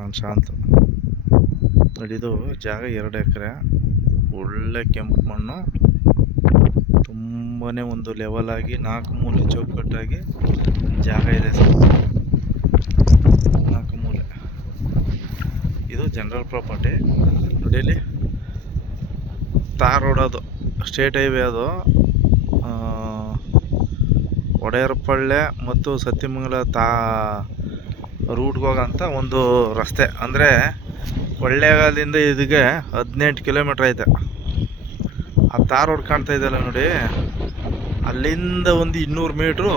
ನಾನು ಶಾಂತು. ನೋಡಿದು ಜಾಗ 2 ಎಕರೆ, ಒಳ್ಳೆ ಕೆಂಪು ಮಣ್ಣು, ತುಂಬಾ ಒಂದು ಲೆವೆಲ್ ಆಗಿ 4 ಮೂಲೆ ಚೌಕಟ್ಟಾಗಿ ಜಾಗ ಇದೆ ಸರ್. 4 ಮೂಲೆ. ಇದು ಜನರಲ್ ಪ್ರಾಪರ್ಟಿ. ನೋಡಿ ಇಲ್ಲಿ ತಾರ್ ರೋಡ್, ಅದು ಸ್ಟೇಟ್ ಹೈವೇ, ಅದು ಒಡೆಯರಪಳ್ಳೆ ಮತ್ತು ಸತ್ಯಮಂಗಲ ರೂಟ್ಗೆ ಹೋಗೋಂಥ ಒಂದು ರಸ್ತೆ. ಅಂದರೆ ಕೊಳ್ಳೇಗಾಲದಿಂದ ಇದಕ್ಕೆ 18 ಕಿಲೋಮೀಟ್ರ್ ಐತೆ. ಆ ತಾರ್ ರೋಡ್ ಕಾಣ್ತಾ ಇದೆಯಲ್ಲ ನೋಡಿ, ಅಲ್ಲಿಂದ ಒಂದು 200 ಮೀಟ್ರು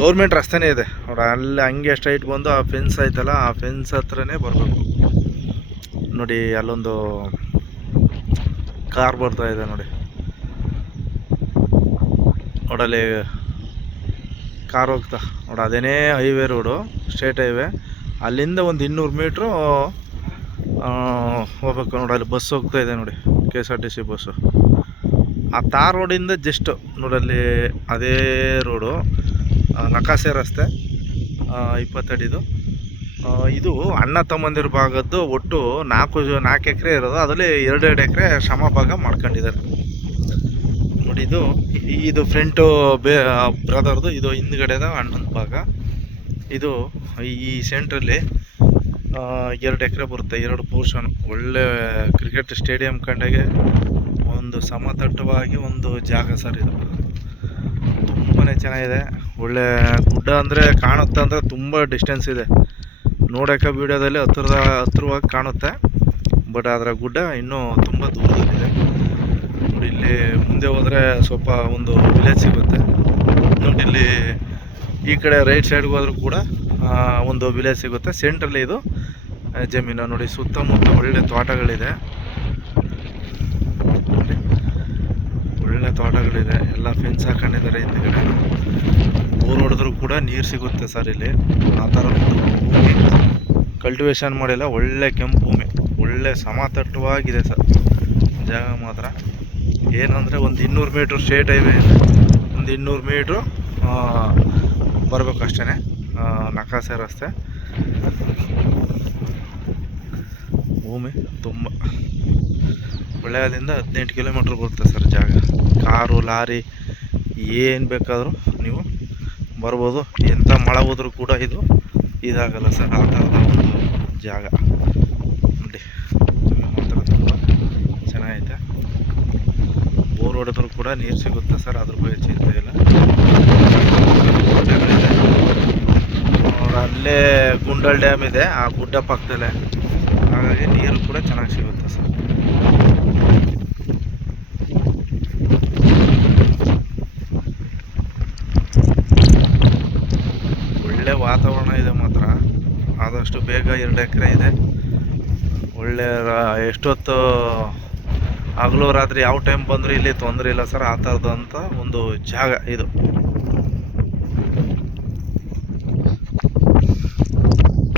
ಗೌರ್ಮೆಂಟ್ ರಸ್ತೆನೇ ಇದೆ ನೋಡಿ. ಅಲ್ಲಿ ಹಂಗೆ ಸ್ಟ್ರೈಟ್ ಬಂದು ಆ ಫೆನ್ಸ್ ಐತಲ್ಲ, ಆ ಫೆನ್ಸ್ ಹತ್ರನೇ ಬರಬೇಕು ನೋಡಿ. ಅಲ್ಲೊಂದು ಕಾರ್ ಬರ್ತಾ ಇದೆ ನೋಡಿ, ನೋಡಲ್ಲಿ ಕಾರ್ ಹೋಗ್ತಾ ನೋಡಿ. ಅದೇನೇ ಹೈವೇ ರೋಡು, ಸ್ಟೇಟ್ ಹೈವೇ. ಅಲ್ಲಿಂದ ಒಂದು 200 ಮೀಟ್ರು ಹೋಗ್ಬೇಕು ನೋಡಿ. ಅಲ್ಲಿ ಬಸ್ ಹೋಗ್ತಾ ಇದೆ ನೋಡಿ, KSRTC ಬಸ್ಸು. ಆ ತಾರ್ ರೋಡಿಂದ ಜಸ್ಟ್ ನೋಡಲ್ಲಿ ಅದೇ ರೋಡು, ನಕಾಸೆ ರಸ್ತೆ, 20 ಅಡಿದು. ಇದು ಅಣ್ಣ ತಮ್ಮಂದಿರ ಭಾಗದ್ದು ಒಟ್ಟು 4 ಎಕರೆ ಇರೋದು. ಅದರಲ್ಲಿ 2 ಎಕರೆ ಸಮಭಾಗ ಮಾಡ್ಕೊಂಡಿದ್ದಾರೆ ನೋಡಿ. ಇದು ಫ್ರಂಟು ಬ್ರದರ್ದು, ಇದು ಹಿಂದ್ಗಡೆದ ಅಣ್ಣನ ಭಾಗ. ಇದು ಈ ಸೆಂಟ್ರಲ್ಲಿ 2 ಎಕರೆ ಬರುತ್ತೆ, 2 ಪೋರ್ಷನ್. ಒಳ್ಳೆ ಕ್ರಿಕೆಟ್ ಸ್ಟೇಡಿಯಂ ಕಂಡಾಗೆ ಒಂದು ಸಮತಟ್ಟವಾಗಿ ಒಂದು ಜಾಗ ಸರ್. ಇದು ತುಂಬಾ ಚೆನ್ನಾಗಿದೆ. ಒಳ್ಳೆ ಗುಡ್ಡ ಅಂದರೆ ಕಾಣುತ್ತೆ, ಅಂದರೆ ತುಂಬ ಡಿಸ್ಟೆನ್ಸ್ ಇದೆ ನೋಡೋಕೆ. ವೀಡಿಯೋದಲ್ಲಿ ಹತ್ರವಾಗಿ ಕಾಣುತ್ತೆ, ಬಟ್ ಅದರ ಗುಡ್ಡ ಇನ್ನೂ ತುಂಬ ದೂರದಲ್ಲಿದೆ ನೋಡಿ. ಇಲ್ಲಿ ಮುಂದೆ ಹೋದರೆ ಸ್ವಲ್ಪ ಒಂದು ವಿಲೇಜ್ ಸಿಗುತ್ತೆ ನೋಡಿ. ಇಲ್ಲಿ ಈ ಕಡೆ ರೈಟ್ ಸೈಡ್ಗೆ ಹೋದ್ರೂ ಕೂಡ ಒಂದು ವಿಲೇಜ್ ಸಿಗುತ್ತೆ. ಸೆಂಟ್ರಲ್ಲಿ ಇದು ಜಮೀನು ನೋಡಿ. ಸುತ್ತಮುತ್ತ ಒಳ್ಳೆ ತೋಟಗಳಿದೆ, ಒಳ್ಳೆ ತೋಟಗಳಿದೆ. ಎಲ್ಲ ಫೆನ್ಸ್ ಹಾಕೊಂಡಿದ್ದಾರೆ ಹಿಂದ್ಗಡೆ. ಬೋರ್ ಹೊಡೆದ್ರೂ ಕೂಡ ನೀರು ಸಿಗುತ್ತೆ ಸರ್ ಇಲ್ಲಿ. ಆ ಥರ ಒಂದು ಭೂಮಿ ಕಲ್ಟಿವೇಶನ್ ಮಾಡಿಲ್ಲ, ಒಳ್ಳೆ ಕೆಂಪು ಭೂಮಿ, ಒಳ್ಳೆ ಸಮತಟ್ಟವಾಗಿದೆ ಸರ್ ಜಾಗ ಮಾತ್ರ. ಏನಂದರೆ ಒಂದು 200 ಮೀಟ್ರ್ ಸ್ಟೇಟ್ ಹೈವೇ ಇದೆ, ಒಂದು 200 ಮೀಟ್ರು ಬರಬೇಕಷ್ಟೇ, ನಕಾಸೆ ರಸ್ತೆ. ಭೂಮಿ ತುಂಬ ಕೊಳ್ಳೇಗಾಲದಿಂದ 18 ಕಿಲೋಮೀಟ್ರ್ ಬರುತ್ತೆ ಸರ್ ಜಾಗ. ಕಾರು, ಲಾರಿ ಏನು ಬೇಕಾದರೂ ನೀವು ಬರ್ಬೋದು. ಎಂಥ ಮಳೆ ಹೋದ್ರೂ ಕೂಡ ಇದು ಇದಾಗಲ್ಲ ಸರ್. ಆ ಥರದ ಒಂದು ಜಾಗ ನೋಡಿ. ಮಾತ್ರ ತುಂಬ ಚೆನ್ನಾಗೈತೆ. ಬೋರ್ ಹೊಡೆದ್ರೂ ಕೂಡ ನೀರು ಸಿಗುತ್ತೆ ಸರ್, ಅದ್ರ ಬಗ್ಗೆ ಚಿಂತೆ ಇಲ್ಲ. ಅಲ್ಲೇ ಗುಂಡಲ್ ಡ್ಯಾಮ್ ಇದೆ, ಆ ಗುಡ್ಡ ಪಕ್ಕದಲ್ಲೇ, ಹಾಗಾಗಿ ನೀರು ಕೂಡ ಚೆನ್ನಾಗಿ ಸಿಗುತ್ತೆ ಸರ್. ಒಳ್ಳೆ ವಾತಾವರಣ ಇದೆ ಮಾತ್ರ. ಆದಷ್ಟು ಬೇಗ 2 ಎಕರೆ ಇದೆ. ಒಳ್ಳೆ ಎಷ್ಟೊತ್ತು ಹಗಲು ರಾತ್ರಿ ಯಾವ ಟೈಮ್ ಬಂದರೂ ಇಲ್ಲಿ ತೊಂದರೆ ಇಲ್ಲ ಸರ್. ಆ ಥರದಂಥ ಒಂದು ಜಾಗ ಇದು.